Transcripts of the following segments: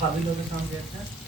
भाभी लोग के साथ गए थे।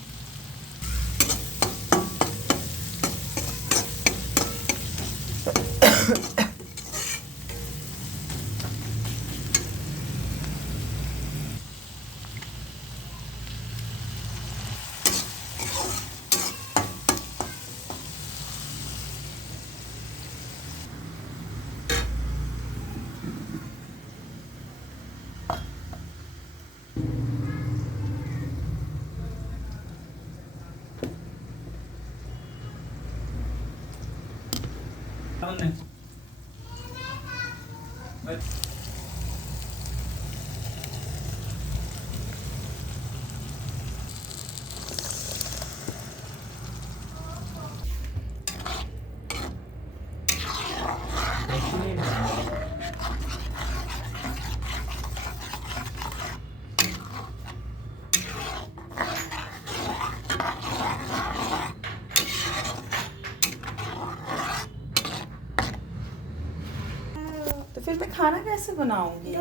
तो फिर मैं खाना कैसे बनाऊंगी?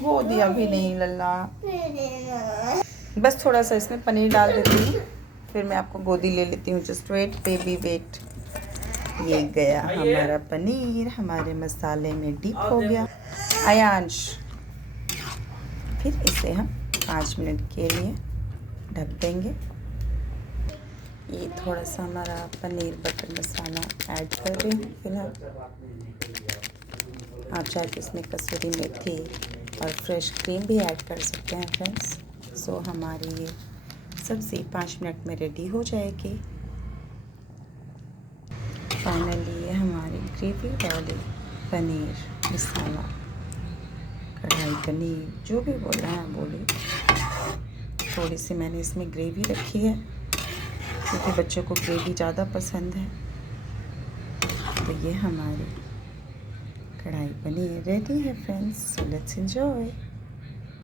गोदी अभी नहीं लल्ला, बस थोड़ा सा इसमें पनीर डाल देती हूँ, फिर मैं आपको गोदी ले लेती हूँ। Just wait baby wait. ये गया हमारा पनीर, हमारे मसाले में डीप हो गया आयांश। फिर इसे हम 5 मिनट के लिए ढक देंगे। ये थोड़ा सा हमारा पनीर बटर मसाला ऐड कर रही हूँ फिलहाल। आप चाहे तो इसमें कसूरी मेथी और फ्रेश क्रीम भी ऐड कर सकते हैं फ्रेंड्स। सो हमारी ये सब्ज़ी 5 मिनट में रेडी हो जाएगी। फाइनली ये हमारी ग्रेवी वाली पनीर मसाला, कढ़ाई पनीर, जो भी बोलना है बोलिए। थोड़ी सी मैंने इसमें ग्रेवी रखी है क्योंकि बच्चों को ग्रेवी ज़्यादा पसंद है। तो ये हमारी कढ़ाई पनीर रेडी है फ्रेंड्स। So let's enjoy.